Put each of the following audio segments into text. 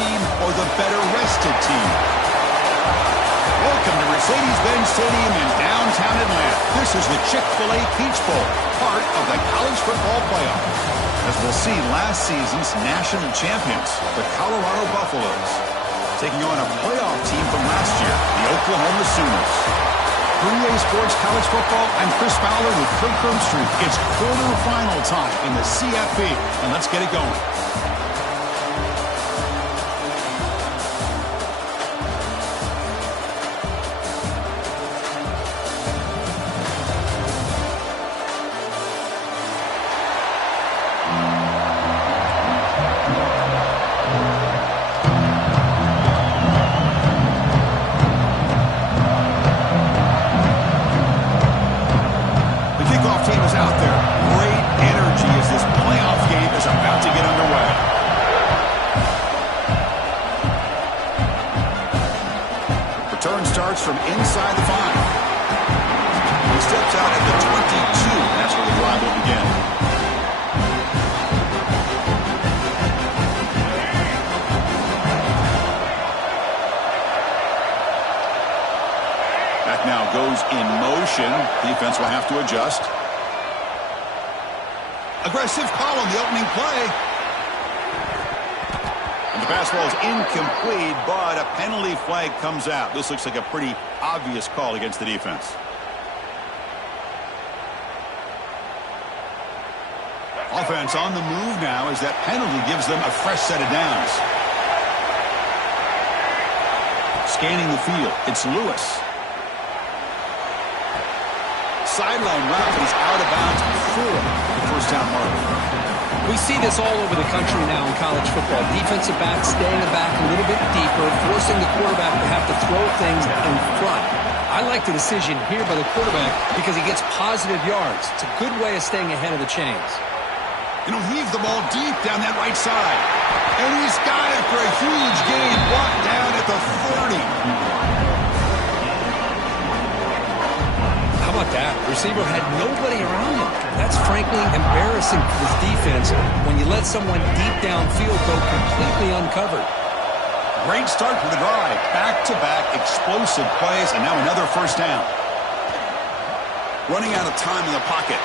team or the better rested team? Welcome to Mercedes-Benz Stadium in downtown Atlanta. This is the Chick-fil-A Peach Bowl, part of the college football playoff. As we'll see, last season's national champions, the Colorado Buffaloes, taking on a playoff team from last year, the Oklahoma Sooners. For EA Sports College Football, I'm Chris Fowler with Kirk Herbstreit. It's quarterfinal time in the CFP, and let's get it going. From inside the 5. He steps out at the 22. That's where the drive will begin. Back now goes in motion. Defense will have to adjust. Aggressive call on the opening play. The pass ball is incomplete, but a penalty flag comes out. This looks like a pretty obvious call against the defense. Offense on the move now as that penalty gives them a fresh set of downs. Scanning the field, it's Lewis. Sideline route, he's out of bounds before the first down mark. We see this all over the country now in college football. Defensive backs staying back a little bit deeper, forcing the quarterback to have to throw things in front. I like the decision here by the quarterback because he gets positive yards. It's a good way of staying ahead of the chains. And he'll heave the ball deep down that right side. And he's got it for a huge gain, brought down at the 30. How about that? The receiver had nobody around him. That's frankly embarrassing for this defense when you let someone deep downfield go completely uncovered. Great start for the drive. Back-to-back explosive plays, and now another first down. Running out of time in the pocket.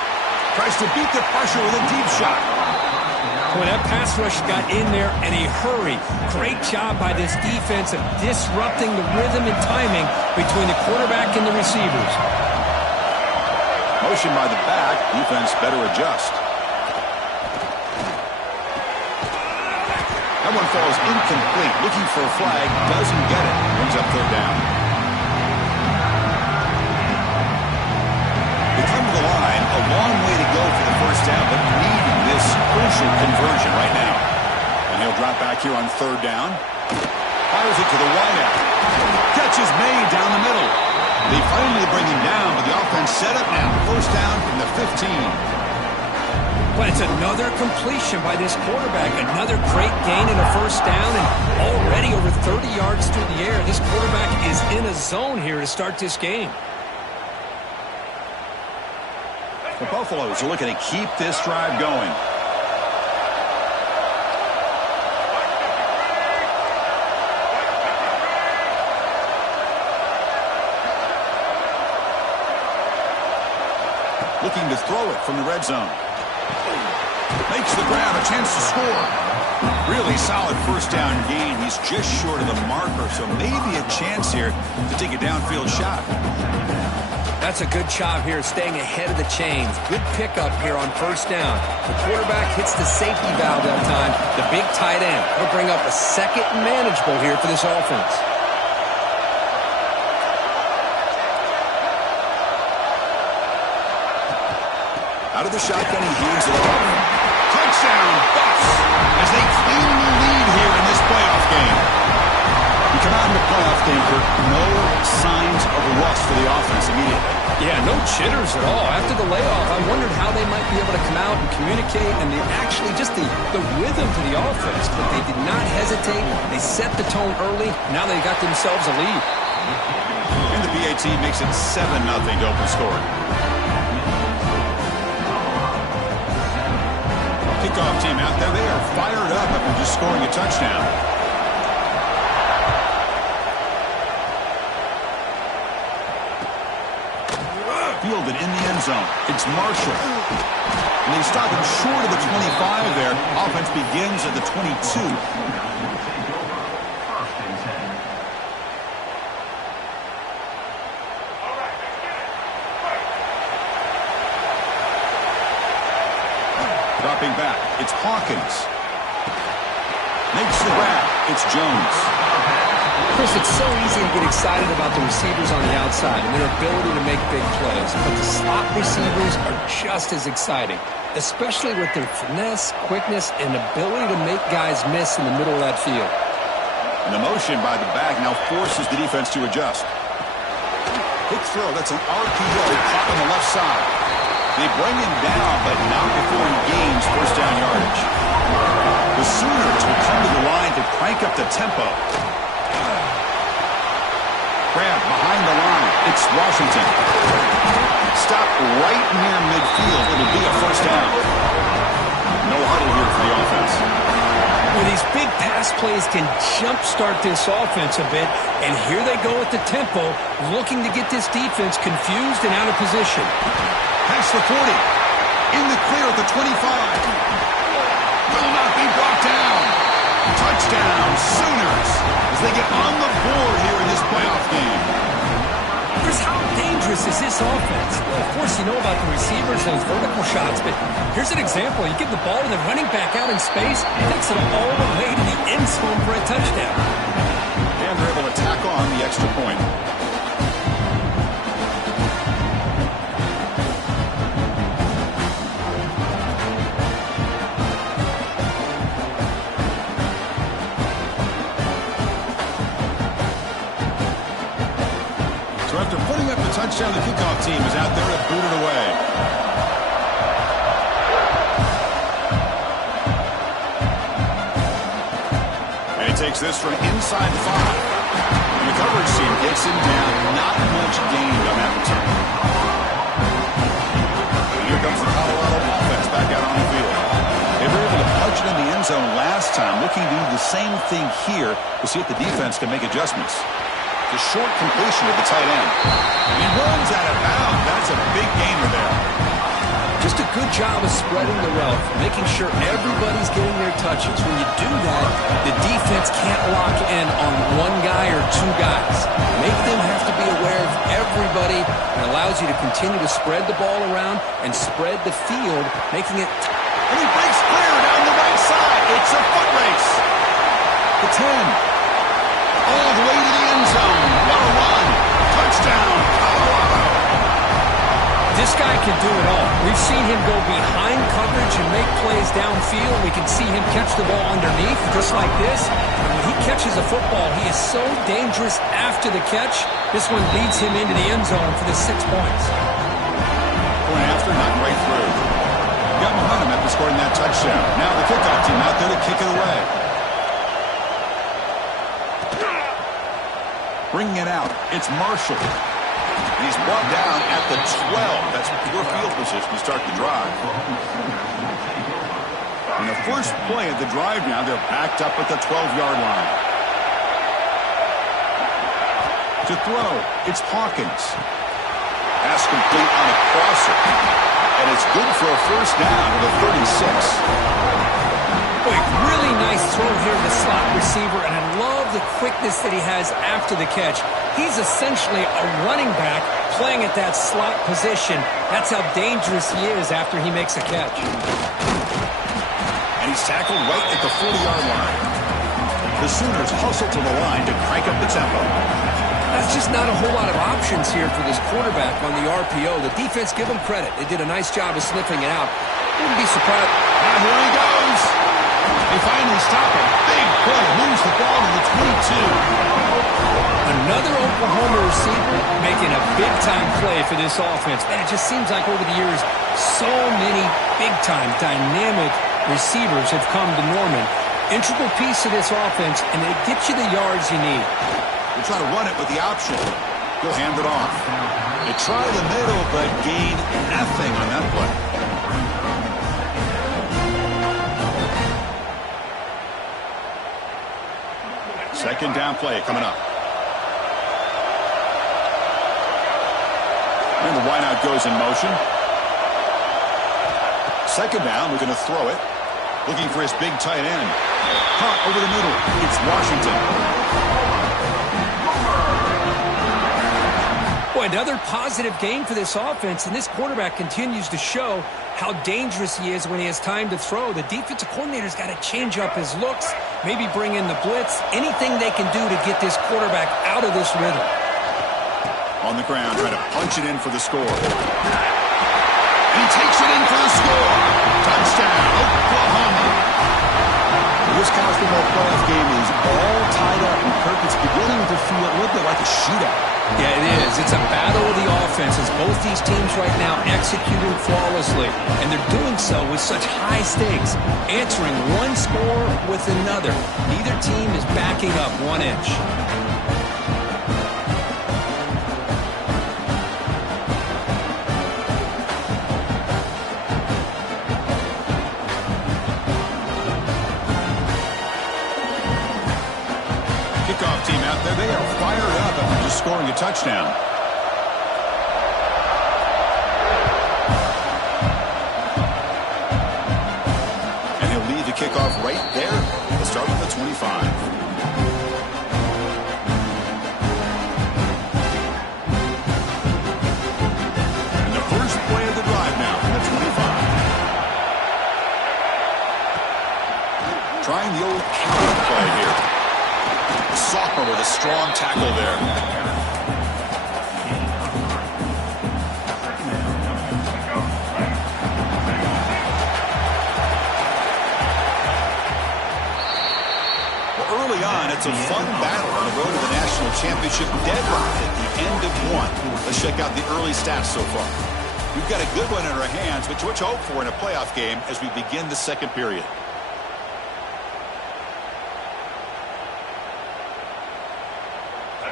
Tries to beat the pressure with a deep shot. When that pass rush got in there in a hurry, great job by this defense of disrupting the rhythm and timing between the quarterback and the receivers. Motion by the back. Defense better adjust. That one falls incomplete. Looking for a flag. Doesn't get it. Brings up third down. They come to the line. A long way to go for the first down, but needing this crucial conversion right now. And he'll drop back here on third down. Fires it to the wideout. Catch is made down the middle. They finally bring him down, but the offense set up now. First down from the 15. But it's another completion by this quarterback. Another great gain in a first down, and already over 30 yards through the air. This quarterback is in a zone here to start this game. The Buffaloes are looking to keep this drive going. Looking to throw it from the red zone. Makes the grab, a chance to score. Really solid first down gain. He's just short of the marker, so maybe a chance here to take a downfield shot. That's a good job here, staying ahead of the chains. Good pickup here on first down. The quarterback hits the safety valve that time. The big tight end. It'll bring up a second and manageable here for this offense. Out of the shotgun, he hands it off. Touchdown, Bucks, as they claim the lead here in this playoff game. You come out in the playoff game, Kirk, no signs of rust for the offense immediately. Yeah, no jitters at all. After the layoff, I wondered how they might be able to come out and communicate, and actually just the rhythm to the offense. But they did not hesitate. They set the tone early. Now they got themselves a lead. And the BAT makes it 7-0 to open scoring. Kickoff team out there. They are fired up after just scoring a touchdown. zone. It's Marshall. And they stop him short of the 25 there. Offense begins at the 22. Dropping back, it's Hawkins. Makes the grab, it's Jones. Chris, it's so easy to get excited about the receivers on the outside and their ability to make big plays, but the slot receivers are just as exciting, especially with their finesse, quickness, and ability to make guys miss in the middle of that field. And the motion by the back now forces the defense to adjust. Quick throw, that's an RPO caught on the left side. They bring him down, but not before he gains first down yardage. The Sooners will come to the line to crank up the tempo. Grab behind the line. It's Washington. Stop right near midfield. It'll be a first down. No huddle here for the offense. Well, these big pass plays can jumpstart this offense a bit, and here they go at the tempo, looking to get this defense confused and out of position. Past the 40. In the clear at the 25. Will not be brought down. Touchdown, Sooners, as they get on the board here in this playoff game. Chris, how dangerous is this offense? Well, of course, you know about the receivers, those vertical shots, but here's an example. You give the ball to the running back out in space, takes it all the way to the end zone for a touchdown. And they're able to tack on the extra point. After putting up the touchdown, the kickoff team is out there to boot it away. And he takes this from inside the 5. And the coverage team gets him down. Not much gained on that return. And here comes the Colorado offense back out on the field. They were able to punch it in the end zone last time, looking to do the same thing here to see if the defense can make adjustments. The short completion of the tight end. He runs out of bounds. That's a big gainer there. Just a good job of spreading the wealth, making sure everybody's getting their touches. When you do that, the defense can't lock in on one guy or two guys. Make them have to be aware of everybody. It allows you to continue to spread the ball around and spread the field, making it... And he breaks clear down the right side. It's a foot race. The 10. All the way to the end zone. What a run. Touchdown, Colorado. This guy can do it all. We've seen him go behind coverage and make plays downfield. We can see him catch the ball underneath, just like this. And when he catches a football, he is so dangerous after the catch. This one leads him into the end zone for the 6 points. Point after, not right through. Got momentum after scoring that touchdown. Now the kickoff team out there to kick it away. Bringing it out, it's Marshall. And he's brought down at the 12. That's poor field position to start the drive. And the first play of the drive now, they're backed up at the 12-yard line. To throw, it's Hawkins. Pass complete on a crosser. And it's good for a first down to the 36. Boy, really nice throw here to the slot receiver, and I love the quickness that he has after the catch. He's essentially a running back playing at that slot position. That's how dangerous he is after he makes a catch. And he's tackled right at the 40-yard line. The Sooners hustle to the line to crank up the tempo. That's just not a whole lot of options here for this quarterback on the RPO. The defense, give them credit. They did a nice job of sniffing it out. Wouldn't be surprised. And here he goes. They finally stop him. Big play. Moves the ball to the 22. Another Oklahoma receiver making a big-time play for this offense. Man, it just seems like over the years, so many big-time, dynamic receivers have come to Norman. Integral piece of this offense, and they get you the yards you need. They try to run it with the option. He'll hand it off. They try the middle, but gain nothing on that play. Second down play coming up. And the wideout goes in motion. Second down, looking to throw it. Looking for his big tight end. Caught over the middle. It's Washington. Boy, another positive game for this offense, and this quarterback continues to show how dangerous he is when he has time to throw. The defensive coordinator's got to change up his looks, maybe bring in the blitz, anything they can do to get this quarterback out of this rhythm. On the ground, trying to punch it in for the score. And he takes it in for the score. Touchdown, Oklahoma. This college football playoff game is all tied up, and Kirk, it's beginning to feel a little bit like a shootout. Yeah, it is. It's a battle of the offenses. Both these teams right now executing flawlessly, and they're doing so with such high stakes, answering one score with another. Neither team is backing up 1 inch. Kickoff team out there, they are fired up after just scoring a touchdown. And he'll lead the kickoff right there. They'll start with the 25. And the first play of the drive now from the 25. Trying the old counter play here. Sophomore with a strong tackle there. Well, early on, it's a fun battle on the road to the national championship, deadlocked at the end of one. Let's check out the early stats so far. We've got a good one in our hands, which what you hope for in a playoff game as we begin the second period.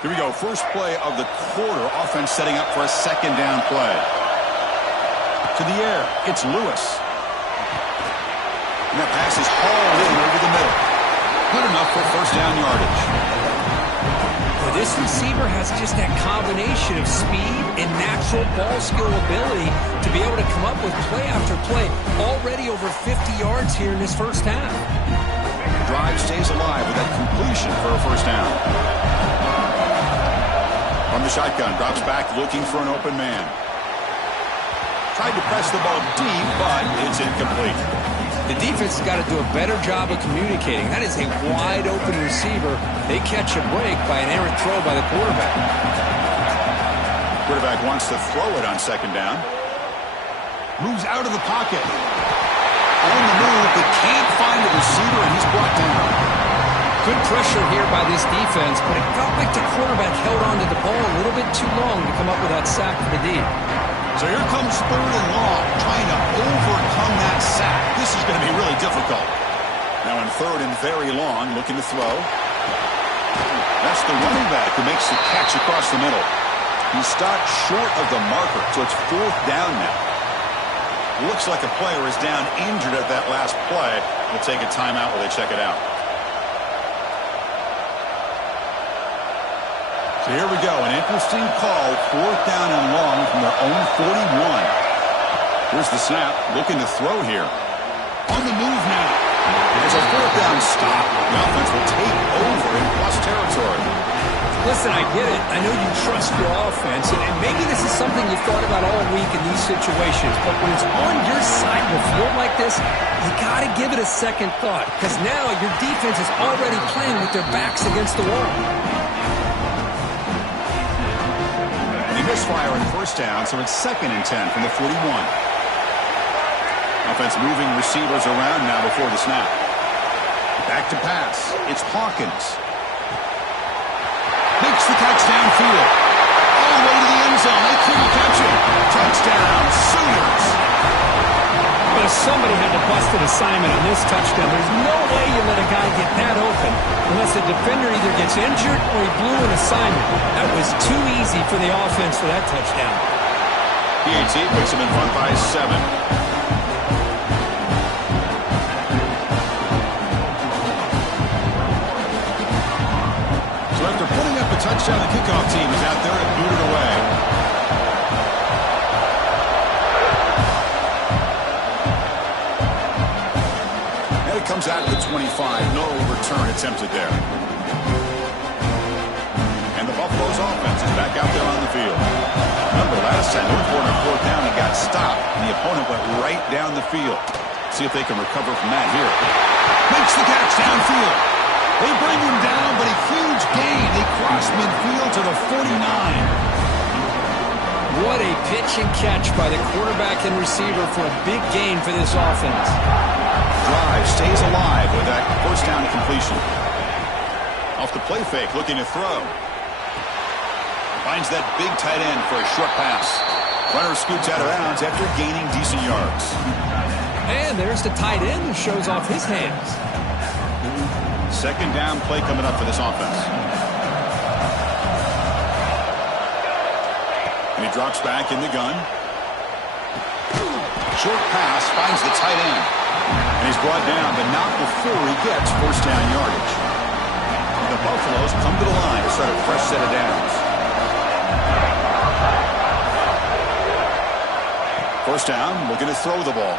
Here we go, first play of the quarter. Offense setting up for a second down play. To the air, it's Lewis. And that pass is hauled in over the middle. Good enough for first down yardage. Well, this receiver has just that combination of speed and natural ball skill ability to be able to come up with play after play. Already over 50 yards here in this first half. The drive stays alive with that completion for a first down. From the shotgun, drops back looking for an open man. Tried to press the ball deep, but it's incomplete. The defense has got to do a better job of communicating. That is a wide open receiver. They catch a break by an errant throw by the quarterback. Quarterback wants to throw it on second down. Moves out of the pocket. On the move, but can't find the receiver, and he's brought down. Good pressure here by this defense, but it felt like the quarterback held onto the ball a little bit too long to come up with that sack for the D. So here comes third and long, trying to overcome that sack. This is going to be really difficult. Now in third and very long, looking to throw. That's the running back who makes the catch across the middle. He stopped short of the marker, so it's fourth down now. Looks like a player is down injured at that last play. We'll take a timeout while they check it out. So here we go, an interesting call, fourth down and long from their own 41. Here's the snap, looking to throw here. On the move now. It's a fourth down stop. The offense will take over in plus territory. Listen, I get it. I know you trust your offense, and maybe this is something you've thought about all week in these situations, but when it's on your side of the field like this, you got to give it a second thought, because now your defense is already playing with their backs against the wall. Misfire on first down, so it's second and 10 from the 41. Offense moving receivers around now before the snap. Back to pass. It's Hawkins. Makes the catch downfield. All the way to the end zone. They couldn't catch it. Touchdown, Sooners. But if somebody had to bust an assignment on this touchdown, there's no way you let a guy get that open unless the defender either gets injured or he blew an assignment. That was too easy for the offense for that touchdown. PAT puts him in front by 7. So after putting up a touchdown, the kickoff team is out there and booted away. Comes out to the 25. No return attempted there. And the Buffalo's offense is back out there on the field. Remember, last time they were on 4th down and got stopped, and the opponent went right down the field. See if they can recover from that here. Makes the catch downfield. They bring him down, but a huge gain. They cross midfield to the 49. What a pitch and catch by the quarterback and receiver for a big gain for this offense. Drive stays alive with that first down completion. Off the play fake, looking to throw. Finds that big tight end for a short pass. Runner scoots out of bounds after gaining decent yards. And there's the tight end who shows off his hands. Second down play coming up for this offense. And he drops back in the gun. Short pass finds the tight end. And he's brought down, but not before he gets first down yardage. And the Buffaloes come to the line to start a fresh set of downs. First down, looking to throw the ball.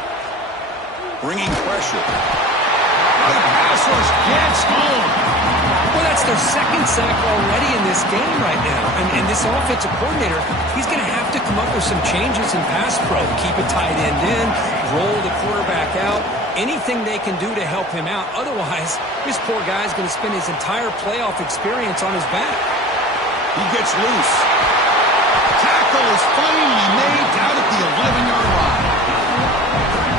Bringing pressure. The pass rush gets home. Well, that's their second sack already in this game right now. And this offensive coordinator, he's going to have to come up with some changes in pass pro. Keep a tight end in, roll the quarterback out, anything they can do to help him out. Otherwise, this poor guy's going to spend his entire playoff experience on his back. He gets loose. Tackle is finally made down at the 11-yard line.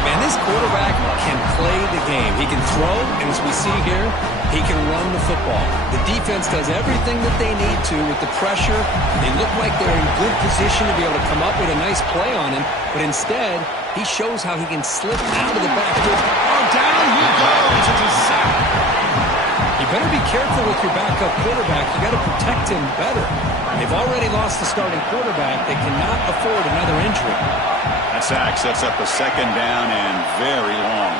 Man, this quarterback can play the game. He can throw, and as we see here, he can run the football. The defense does everything that they need to with the pressure. They look like they're in good position to be able to come up with a nice play on him, but instead, he shows how he can slip out of the backfield. Oh, down he goes. It's a sack. You better be careful with your backup quarterback. You got to protect him better. They've already lost the starting quarterback. They cannot afford another injury. That sack sets up a second down and very long.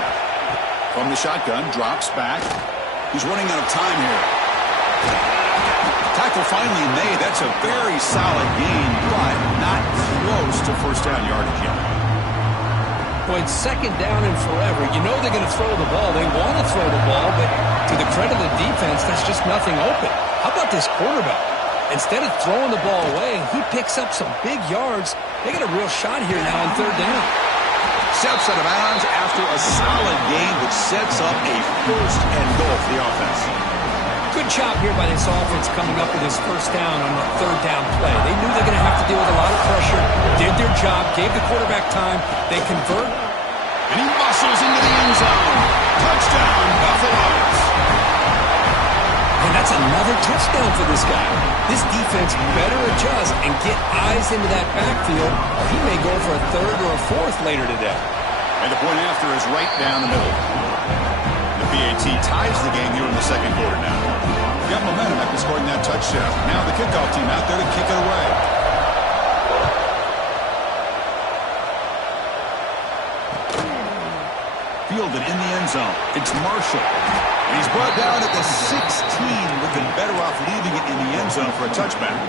From the shotgun, drops back. He's running out of time here. Tackle finally made. That's a very solid gain, but not close to first down yardage yet. Well, it's second down and forever. You know they're going to throw the ball. They want to throw the ball, but to the credit of the defense, that's just nothing open. How about this quarterback? Instead of throwing the ball away, he picks up some big yards. They got a real shot here now on third down. Steps out of bounds after a solid gain, which sets up a first and goal for the offense. Good job here by this offense coming up with his first down on the third down play. They knew they're going to have to deal with a lot of pressure, did their job, gave the quarterback time. They convert. And he muscles into the end zone. Touchdown, Buffaloes. And that's another touchdown for this guy. This defense better adjust and get eyes into that backfield, or he may go for a third or a fourth later today. And the point after is right down the middle. The PAT ties the game here in the second quarter now. Got momentum after scoring that touchdown. Now the kickoff team out there to kick it away. Fielded in the end zone. It's Marshall. And he's brought down at the 16, looking better off leaving it in the end zone for a touchback.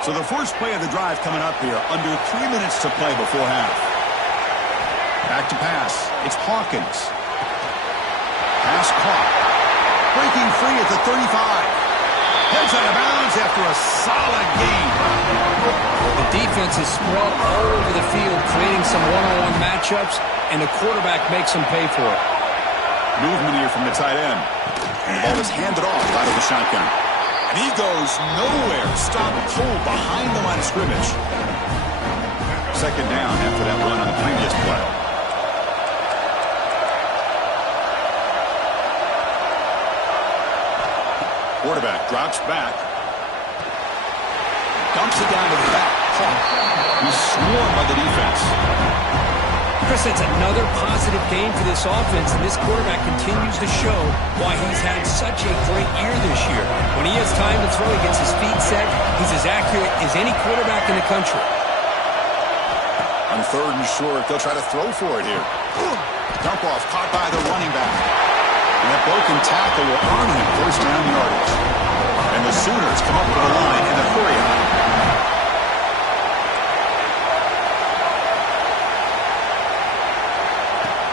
So the first play of the drive coming up here, under 3 minutes to play before half. Back to pass. It's Hawkins. Pass caught. Breaking free at the 35. Heads out of bounds after a solid gain. The defense is spread all over the field, creating some one-on-one matchups, and the quarterback makes them pay for it. Movement here from the tight end. And the ball is handed off out of the shotgun. And he goes nowhere. Stop cold behind the line of scrimmage. Second down after that run on the previous play. Quarterback drops back. Dumps it down to the back. He's swarmed by the defense. Chris, that's another positive game for this offense, and this quarterback continues to show why he's had such a great year this year. When he has time to throw, he gets his feet set. He's as accurate as any quarterback in the country. On third and short, they'll try to throw for it here. Dump off, caught by the running back. And that broken tackle will earn him first down yardage. And the Sooners come up with a line in a hurry.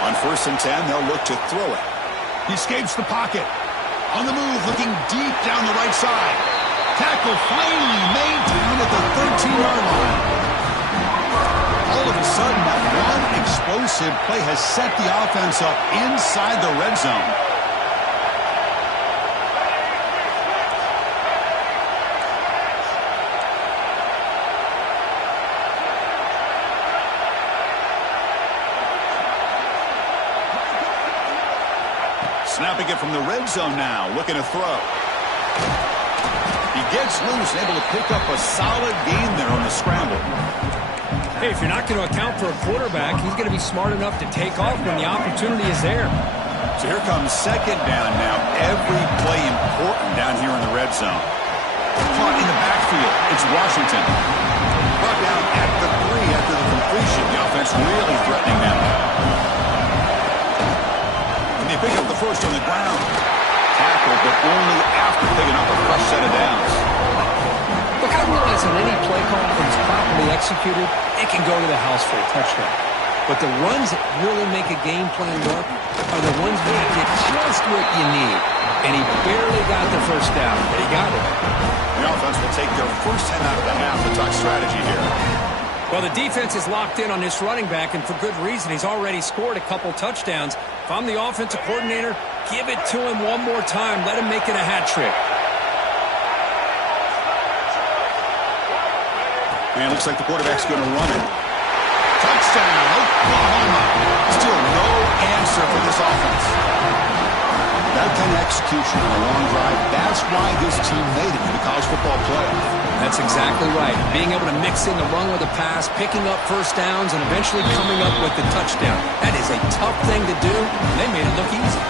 On 1st and 10, they'll look to throw it. He escapes the pocket. On the move, looking deep down the right side. Tackle finally made down at the 13-yard line. All of a sudden, that one explosive play has set the offense up inside the red zone. Snapping it from the red zone now, looking to throw. He gets loose, able to pick up a solid gain there on the scramble. Hey, if you're not going to account for a quarterback, he's going to be smart enough to take off when the opportunity is there. So here comes 2nd down now. Every play important down here in the red zone. Caught in the backfield. It's Washington. Brought down at the 3 after the completion. The offense really threatening them. And they pick up the first on the ground. Tackle, but only after picking up a fresh set of downs. Look, I realize on any play call that is properly executed, it can go to the house for a touchdown. But the runs that really make a game plan work are the ones where you get just what you need. And he barely got the first down, but he got it. The offense will take their first 10 out of the half to talk strategy here. Well, the defense is locked in on this running back, and for good reason. He's already scored a couple touchdowns. If I'm the offensive coordinator, give it to him one more time. Let him make it a hat trick. And it looks like the quarterback's going to run it. Touchdown, Oklahoma. Still no answer for this offense. That kind of execution on a long drive, that's why this team made it to the college football playoff. That's exactly right. Being able to mix in the run with the pass, picking up first downs, and eventually coming up with the touchdown. That is a tough thing to do, and they made it look easy.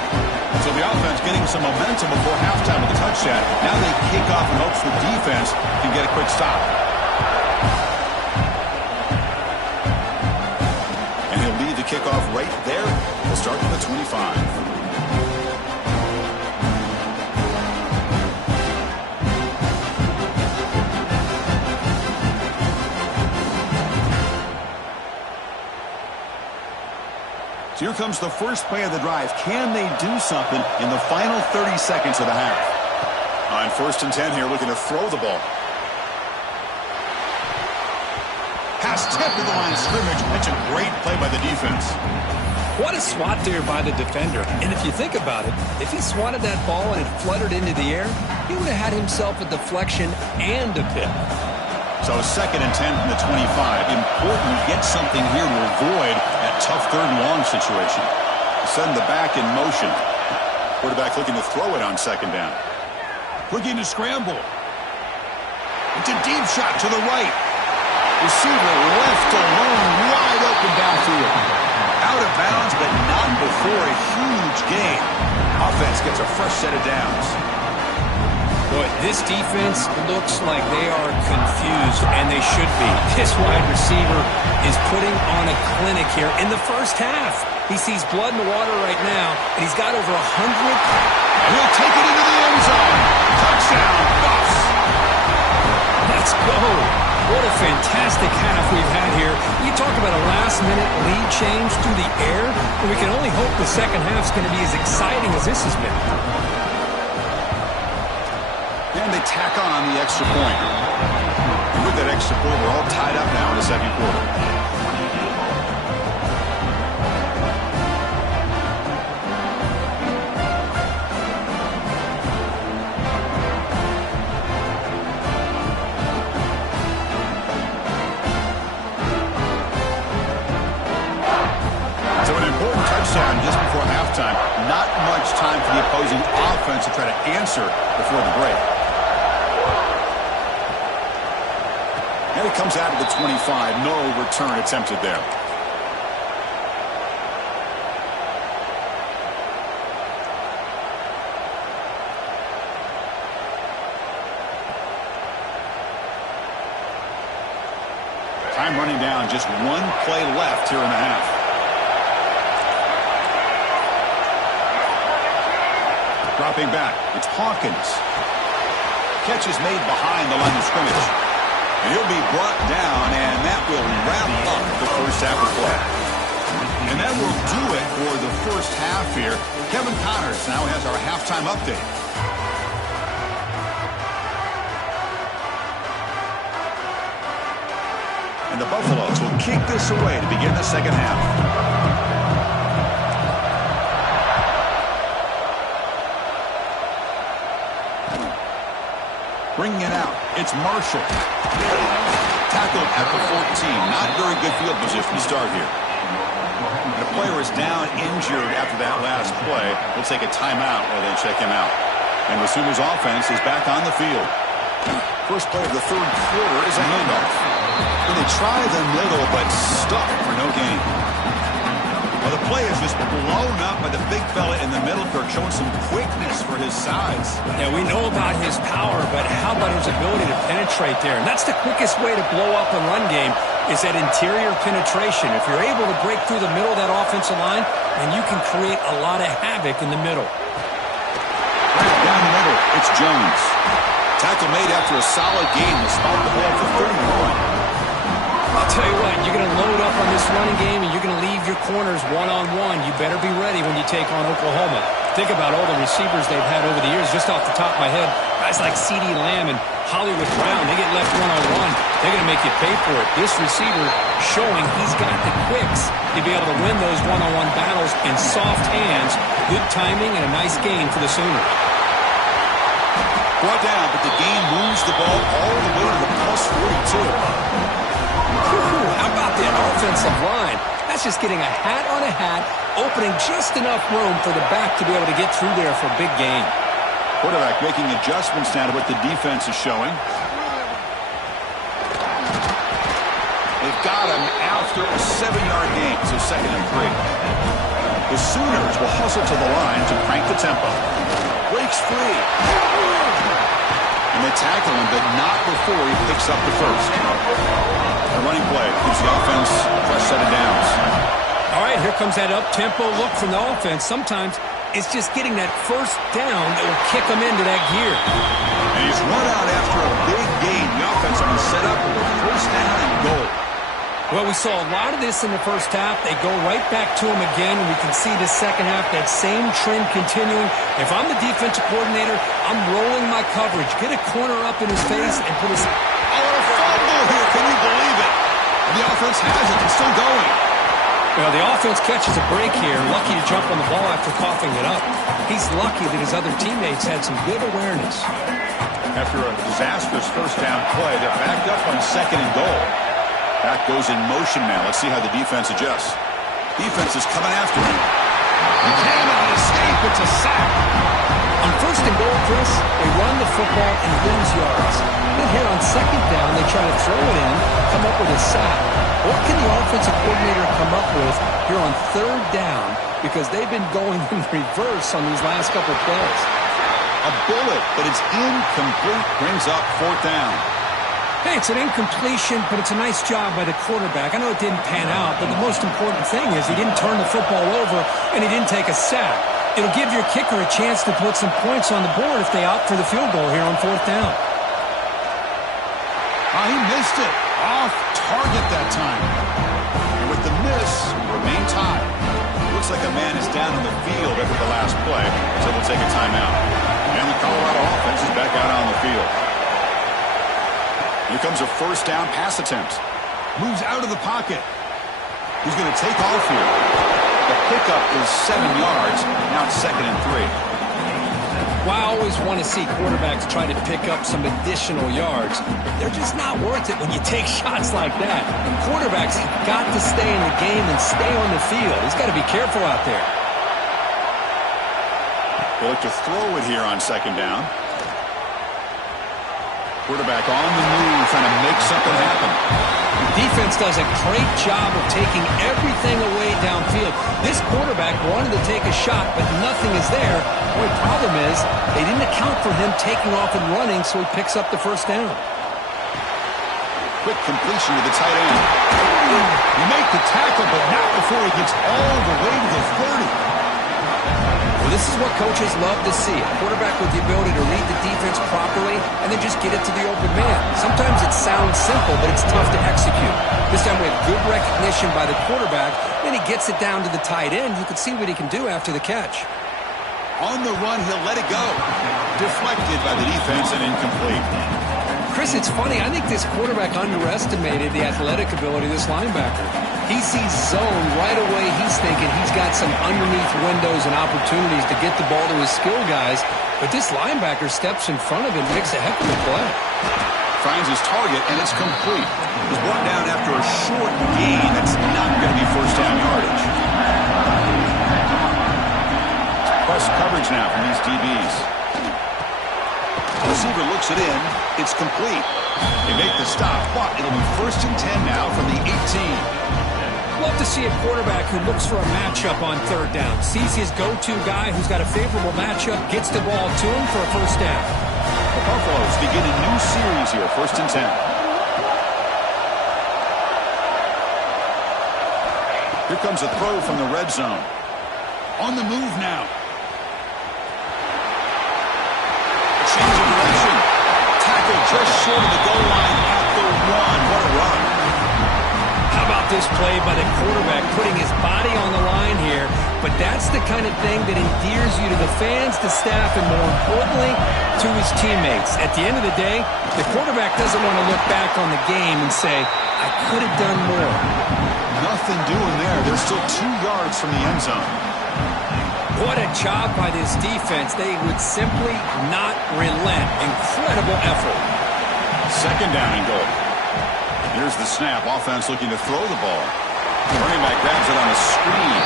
So the offense getting some momentum before halftime with the touchdown. Now they kick off in hopes the defense can get a quick stop. And he'll lead the kickoff right there. We'll start with the 25. So here comes the first play of the drive. Can they do something in the final 30 seconds of the half? On 1st and 10 here, looking to throw the ball. Pass tipped to the line of scrimmage. That's a great play by the defense. What a swat there by the defender. And if you think about it, if he swatted that ball and it fluttered into the air, he would have had himself a deflection and a pick. So 2nd and 10 from the 25. Important to get something here to avoid that tough 3rd and long situation. Send the back in motion. Quarterback looking to throw it on 2nd down. Looking to scramble. It's a deep shot to the right. Receiver left alone, wide open downfield. Out of bounds, but not before a huge gain. Offense gets a fresh set of downs. Boy, this defense looks like they are confused, and they should be. This wide receiver is putting on a clinic here in the first half. He sees blood in the water right now, and he's got over 100. And he'll take it into the end zone. Touchdown, Buffs. Let's go. What a fantastic half we've had here. You talk about a last-minute lead change through the air, and we can only hope the second half's going to be as exciting as this has been. And they tack on the extra point. And with that extra point, we're all tied up now in the 2nd quarter. So an important touchdown just before halftime. Not much time for the opposing offense to try to answer before the break. And it comes out of the 25. No return attempted there. Time running down. Just one play left here in the half. Dropping back. It's Hawkins. Catch is made behind the line of scrimmage. And he'll be brought down, and that will wrap up the first half of play. And that will do it for the first half here. Kevin Connors now has our halftime update. And the Buffaloes will kick this away to begin the second half. Bringing it out, it's Marshall. Tackled at the 14. Not very good field position to start here. The player is down injured after that last play. We'll take a timeout while they check him out. And the Sooners offense is back on the field. First play of the third quarter is a handoff. And they try the middle, but stuck for no gain. Well, the play is just blown up by the big fella in the middle, Kirk, showing some quickness for his size. Yeah, we know about his power, but how about his ability to penetrate there? And that's the quickest way to blow up a run game, is that interior penetration. If you're able to break through the middle of that offensive line, then you can create a lot of havoc in the middle. Right down the middle, it's Jones. Tackle made after a solid gain to start the ball for 31. I'll tell you what, you're going to load up on this running game and you're going to leave your corners one-on-one. You better be ready when you take on Oklahoma. Think about all the receivers they've had over the years. Just off the top of my head, guys like CeeDee Lamb and Hollywood Brown, they get left one-on-one. They're going to make you pay for it. This receiver showing he's got the quicks to be able to win those one-on-one battles in soft hands. Good timing and a nice gain for the Sooners. Brought down, but the gain moves the ball all the way to the plus 42. How about that offensive line? That's just getting a hat on a hat, opening just enough room for the back to be able to get through there for a big gain. Quarterback making adjustments now to what the defense is showing. They've got him after a 7-yard gain, so 2nd and 3. The Sooners will hustle to the line to crank the tempo. Breaks free. And they tackle him, but not before he picks up the first. The running play gives the offense a fresh set of downs. All right, here comes that up-tempo look from the offense. Sometimes it's just getting that first down that will kick them into that gear. And he's run out after a big gain. The offense will be set up with a first down and goal. Well, we saw a lot of this in the first half. They go right back to him again, and we can see the second half, that same trend continuing. If I'm the defensive coordinator, I'm rolling my coverage. Get a corner up in his face and put his... Oh, a fumble here. Can you believe it? And the offense has it. It's still going. Well, the offense catches a break here. Lucky to jump on the ball after coughing it up. He's lucky that his other teammates had some good awareness. After a disastrous first down play, they're backed up on 2nd and goal. Back goes in motion now. Let's see how the defense adjusts. Defense is coming after him. He cannot escape. It's a sack. On 1st and goal, Chris, they run the football and lose yards. Then here on 2nd down, they try to throw it in, come up with a sack. What can the offensive coordinator come up with here on 3rd down? Because they've been going in reverse on these last couple of plays. A bullet, but it's incomplete. Brings up 4th down. Hey, it's an incompletion, but it's a nice job by the quarterback. I know it didn't pan out, but the most important thing is he didn't turn the football over and he didn't take a sack. It'll give your kicker a chance to put some points on the board if they opt for the field goal here on 4th down. He missed it. Off target that time. And with the miss, remain tied. Looks like a man is down in the field after the last play, so we'll take a timeout. And the Colorado offense is back out on the field. Here comes a 1st down pass attempt. Moves out of the pocket. He's going to take off here. The pickup is 7 yards. Now it's 2nd and 3. Well, I always want to see quarterbacks try to pick up some additional yards. They're just not worth it when you take shots like that. Quarterbacks have got to stay in the game and stay on the field. He's got to be careful out there. They look to throw it here on 2nd down. Quarterback on the move, trying to make something happen. The defense does a great job of taking everything away downfield. This quarterback wanted to take a shot, but nothing is there. The only problem is they didn't account for him taking off and running, so he picks up the 1st down. Quick completion to the tight end. He made the tackle, but not before he gets all the way to the 30. Well, this is what coaches love to see. A quarterback with the ability to read the defense properly and then just get it to the open man. Sometimes it sounds simple, but it's tough to execute. This time we have good recognition by the quarterback. Then he gets it down to the tight end. You can see what he can do after the catch. On the run, he'll let it go. Deflected by the defense and incomplete. Chris, it's funny. I think this quarterback underestimated the athletic ability of this linebacker. He sees zone right away. He's thinking he's got some underneath windows and opportunities to get the ball to his skill guys. But this linebacker steps in front of him, makes a heck of a play. Finds his target, and it's complete. He's brought down after a short gain. That's not going to be first down yardage. Press coverage now from these DBs. The receiver looks it in. It's complete. They make the stop, but it'll be 1st and 10 now from the 18. Love to see a quarterback who looks for a matchup on 3rd down. Sees his go-to guy who's got a favorable matchup, gets the ball to him for a first down. The Buffaloes begin a new series here, 1st and 10. Here comes a throw from the red zone. On the move now. Change of direction. Tackle just short of the goal line at the 1. What a run. How about this play by the quarterback, putting his body on the line here? But that's the kind of thing that endears you to the fans, the staff, and more importantly, to his teammates. At the end of the day, the quarterback doesn't want to look back on the game and say, I could have done more. Nothing doing there. They're still 2 yards from the end zone. What a job by this defense. They would simply not relent. Incredible effort. 2nd down and goal. Here's the snap. Offense looking to throw the ball. Running back grabs it on a screen.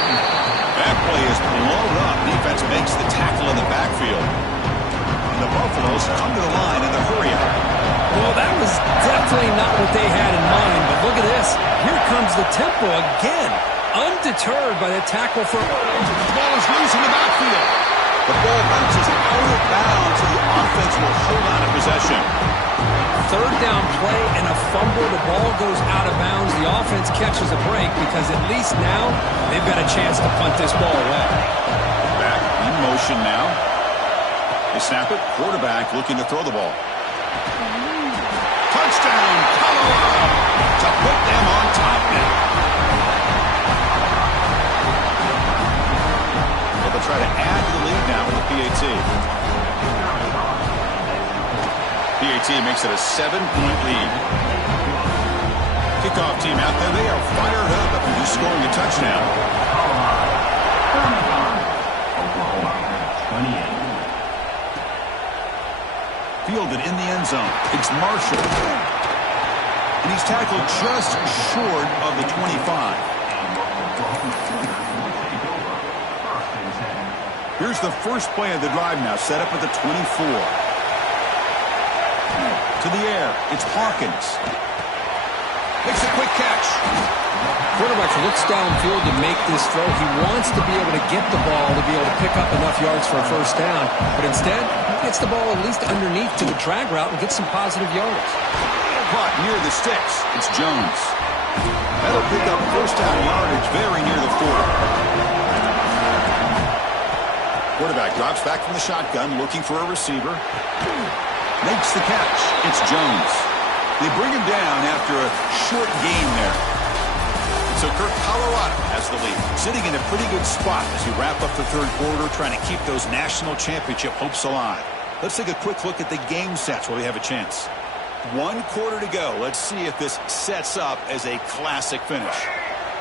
That play is blown up. Defense makes the tackle in the backfield. And the Buffaloes come to the line in the hurry up. Well, that was definitely not what they had in mind. But look at this. Here comes the tempo again. Undeterred by the tackle for... The ball is loose in the backfield. The ball bounces out of bounds, so the offense will hold on to possession. 3rd down play and a fumble. The ball goes out of bounds. The offense catches a break because at least now they've got a chance to punt this ball away. Back in motion now. They snap it. Quarterback looking to throw the ball. Touchdown, Colorado, to put them on top now. They'll try to add to the lead now with the PAT. PAT makes it a 7-point lead. Kickoff team out there. They are fired up after just scoring a touchdown. Fielded in the end zone. It's Marshall. And he's tackled just short of the 25. Here's the first play of the drive now, set up at the 24. To the air, it's Hawkins. Makes a quick catch. Quarterback looks downfield to make this throw. He wants to be able to get the ball to be able to pick up enough yards for a first down. But instead, he gets the ball at least underneath to the drag route and gets some positive yards. Caught near the sticks. It's Jones. That'll pick up first down yardage very near the 40. Quarterback drops back from the shotgun, looking for a receiver. Makes the catch. It's Jones. They bring him down after a short gain there. So Colorado has the lead, sitting in a pretty good spot as we wrap up the 3rd quarter, trying to keep those national championship hopes alive. Let's take a quick look at the game sets while we have a chance. 1 quarter to go. Let's see if this sets up as a classic finish.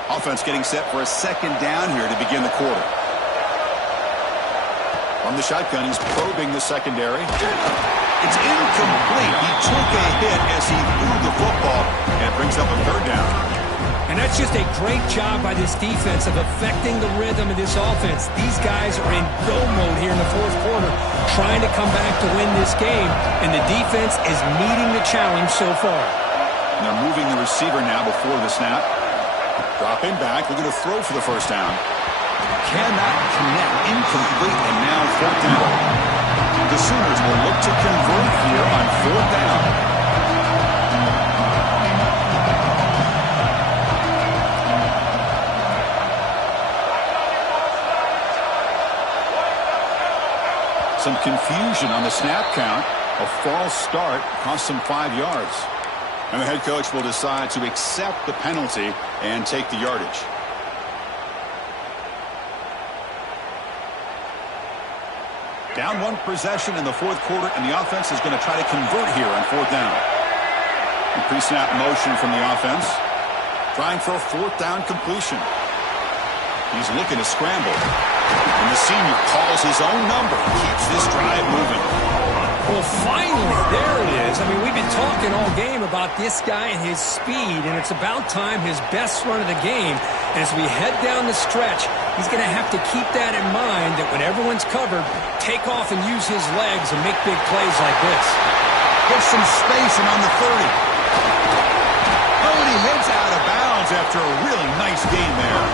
Offense getting set for a 2nd down here to begin the quarter. From the shotgun, he's probing the secondary. It's incomplete. He took a hit as he threw the football, and it brings up a 3rd down. And that's just a great job by this defense of affecting the rhythm of this offense. These guys are in go mode here in the 4th quarter, trying to come back to win this game, and the defense is meeting the challenge so far. They're moving the receiver now before the snap. Dropping back, looking to throw for the first down. Cannot connect, incomplete, and now 4th down. The Sooners will look to convert here on 4th down. Some confusion on the snap count. A false start cost him 5 yards. And the head coach will decide to accept the penalty and take the yardage. Down 1 possession in the 4th quarter, and the offense is going to try to convert here on 4th down. And pre-snap motion from the offense. Trying for a 4th down completion. He's looking to scramble. And the senior calls his own number. Keeps this drive moving. Well, finally, there it is. I mean, we've been talking all game about this guy and his speed, and it's about time his best run of the game. And as we head down the stretch, he's going to have to keep that in mind, that when everyone's covered, take off and use his legs and make big plays like this. Gets some space and on the 30. Oh, and he heads out of bounds after a really nice gain there.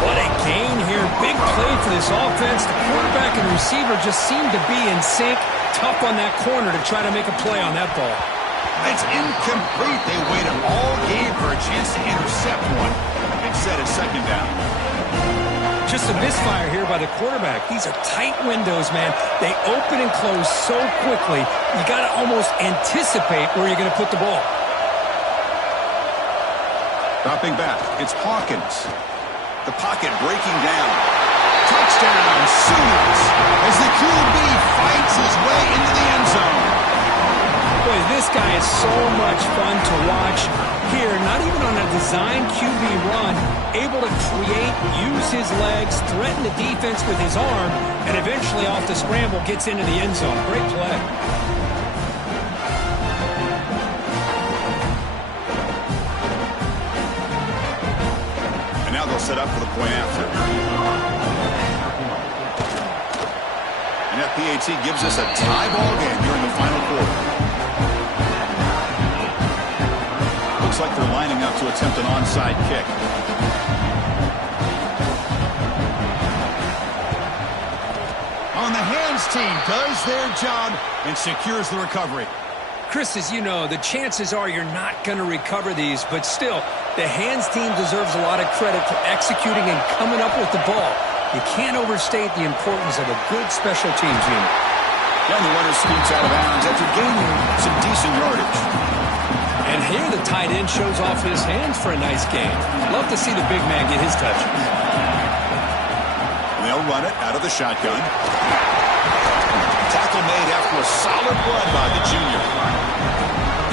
What a gain here. Big play for this offense. The quarterback and receiver just seem to be in sync. Tough on that corner to try to make a play on that ball. It's incomplete. They waited all game for a chance to intercept one. Instead, it's 2nd down. Just a misfire here by the quarterback. These are tight windows, man. They open and close so quickly. You got to almost anticipate where you're going to put the ball. Dropping back, it's Hawkins. The pocket breaking down. Touchdown, Sooners, as the QB fights his way into the end zone. Boy, this guy is so much fun to watch. Here, not even on a design QB run, able to create, use his legs, threaten the defense with his arm, and eventually off the scramble gets into the end zone. Great play. And now they'll set up for the point after. And FPAT gives us a tie ball game here in the final quarter. Looks like they're lining up to attempt an onside kick. On the hands team does their job and secures the recovery. Chris, as you know, the chances are you're not going to recover these, but still, the hands team deserves a lot of credit for executing and coming up with the ball. You can't overstate the importance of a good special teams unit. Then the runner scoots out of bounds after gaining some decent yardage. And here the tight end shows off his hands for a nice gain. Love to see the big man get his touches. And they'll run it out of the shotgun. Tackle made after a solid run by the junior.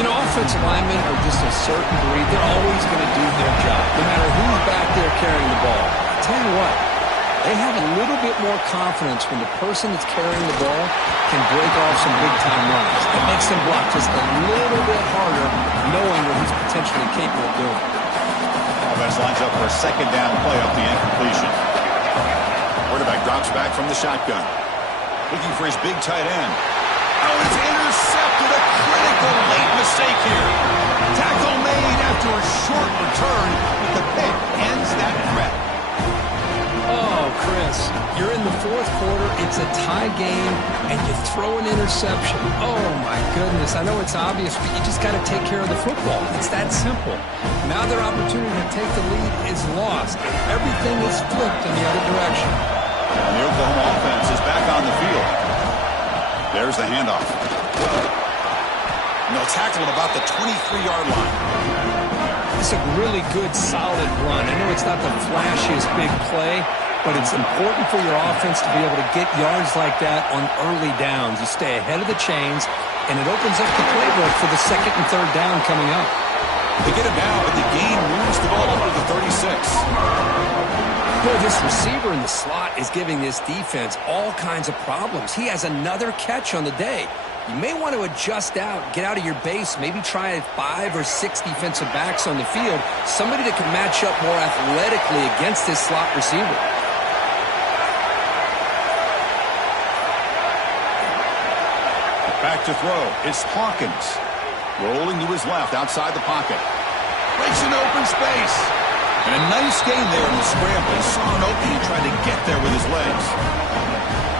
You know, offensive linemen are just a certain breed. They're always going to do their job, no matter who's back there carrying the ball. I'll tell you what, they have a little bit more confidence when the person that's carrying the ball can break off some big-time runs. It makes them block just a little bit harder, knowing what he's potentially capable of doing. Offense lines up for a 2nd down play off the incompletion. Quarterback drops back from the shotgun. Looking for his big tight end. Oh, it's intercepted. A critical late mistake here. Tackle made after a short return, but the pick ends that threat. Oh, Chris, you're in the 4th quarter. It's a tie game, and you throw an interception. Oh, my goodness. I know it's obvious, but you just got to take care of the football. It's that simple. Now their opportunity to take the lead is lost. Everything is flipped in the other direction. And the Oklahoma offense is back on the field. There's the handoff. And they'll tackle at about the 23-yard line. It's a really good, solid run. I know it's not the flashiest big play, but it's important for your offense to be able to get yards like that on early downs. You stay ahead of the chains, and it opens up the playbook for the 2nd and 3rd down coming up. They get it down, but the gain moves the ball over the 36. Boy, this receiver in the slot is giving this defense all kinds of problems. He has another catch on the day. You may want to adjust out, get out of your base, maybe try 5 or 6 defensive backs on the field, somebody that can match up more athletically against this slot receiver. Back to throw. It's Hawkins. Rolling to his left outside the pocket. Breaks an open space. And a nice gain there in the scramble. He saw an opening and tried to get there with his legs.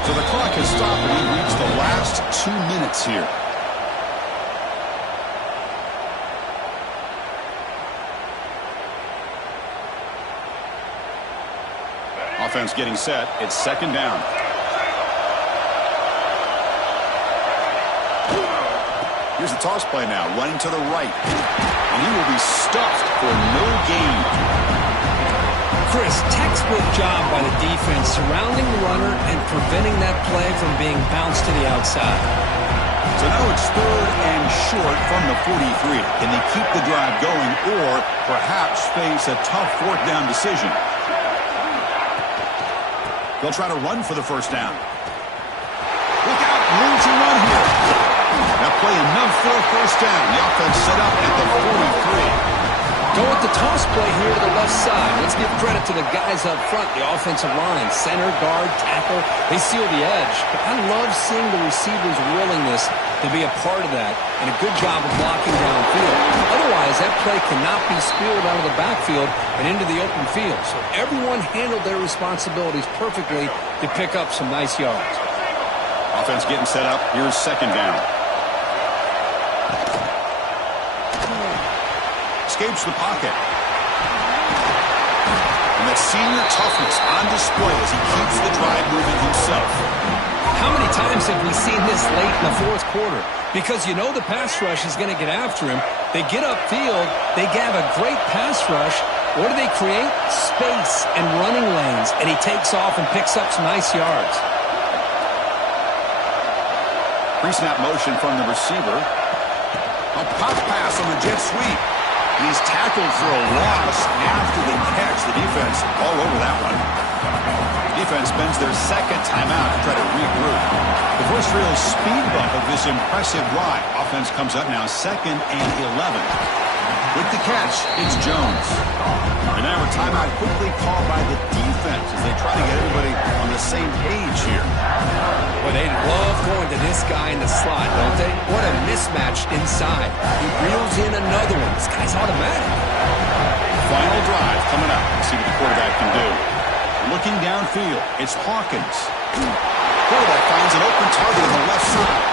So the clock has stopped and we've reached the last 2 minutes here. Offense getting set. It's 2nd down. Here's the toss play now, running to the right. And he will be stuffed for no gain. Chris, textbook job by the defense surrounding the runner and preventing that play from being bounced to the outside. So now it's 3rd and short from the 43. Can they keep the drive going or perhaps face a tough 4th down decision? They'll try to run for the 1st down. Look out, room to run here. That play enough for a 1st down. The offense set up at the 43. Go with the toss play here to the left side. Let's give credit to the guys up front, the offensive line, center, guard, tackle. They seal the edge. But I love seeing the receivers' willingness to be a part of that and a good job of blocking downfield. Otherwise, that play cannot be spilled out of the backfield and into the open field. So everyone handled their responsibilities perfectly to pick up some nice yards. Offense getting set up. Here's 2nd down. Escapes the pocket. And that senior toughness on display as he keeps the drive moving himself. How many times have we seen this late in the 4th quarter? Because you know the pass rush is going to get after him. They get upfield. They have a great pass rush. What do they create? Space and running lanes. And he takes off and picks up some nice yards. Pre-snap motion from the receiver. A pop pass on the jet sweep. He's tackled for a loss after the catch. The defense all over that one. The defense spends their 2nd timeout to try to regroup. The first real speed bump of this impressive drive. Offense comes up now 2nd and 11. With the catch, it's Jones. And now a timeout quickly called by the defense as they try to get everybody on the same page here. Well, they love going to this guy in the slot, don't they? What a mismatch inside. He reels in another one. This guy's automatic. Final drive coming up. Let's see what the quarterback can do. Looking downfield, it's Hawkins. Quarterback finds an open target on the left side.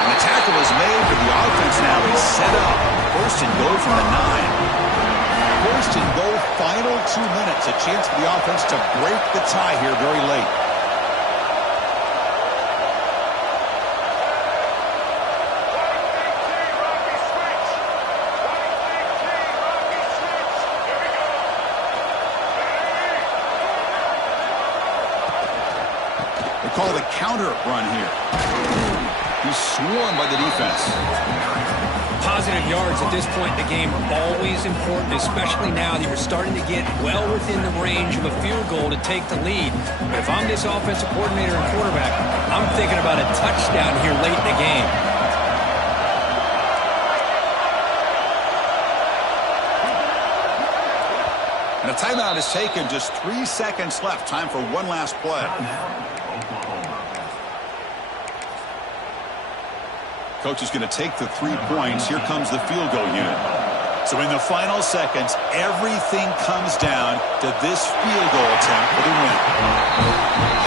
And the tackle is made, but the offense now is set up. 1st and goal from the 9. 1st and goal, final 2 minutes. A chance for the offense to break the tie here very late. They call the counter run here. He's swarmed by the defense. Positive yards at this point in the game are always important, especially now that you're starting to get well within the range of a field goal to take the lead. But if I'm this offensive coordinator and quarterback, I'm thinking about a touchdown here late in the game. And a timeout is taken. Just 3 seconds left. Time for one last play. Coach is going to take the 3 points. Here comes the field goal unit. So in the final seconds, everything comes down to this field goal attempt for the win.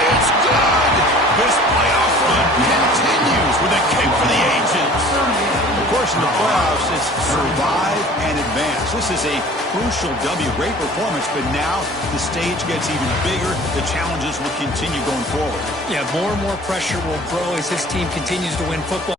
It's good! This playoff run continues with a kick for the ages. Of course, in the playoffs, it's survive and advance. This is a crucial W. Great performance, but now the stage gets even bigger. The challenges will continue going forward. Yeah, more and more pressure will grow as this team continues to win football.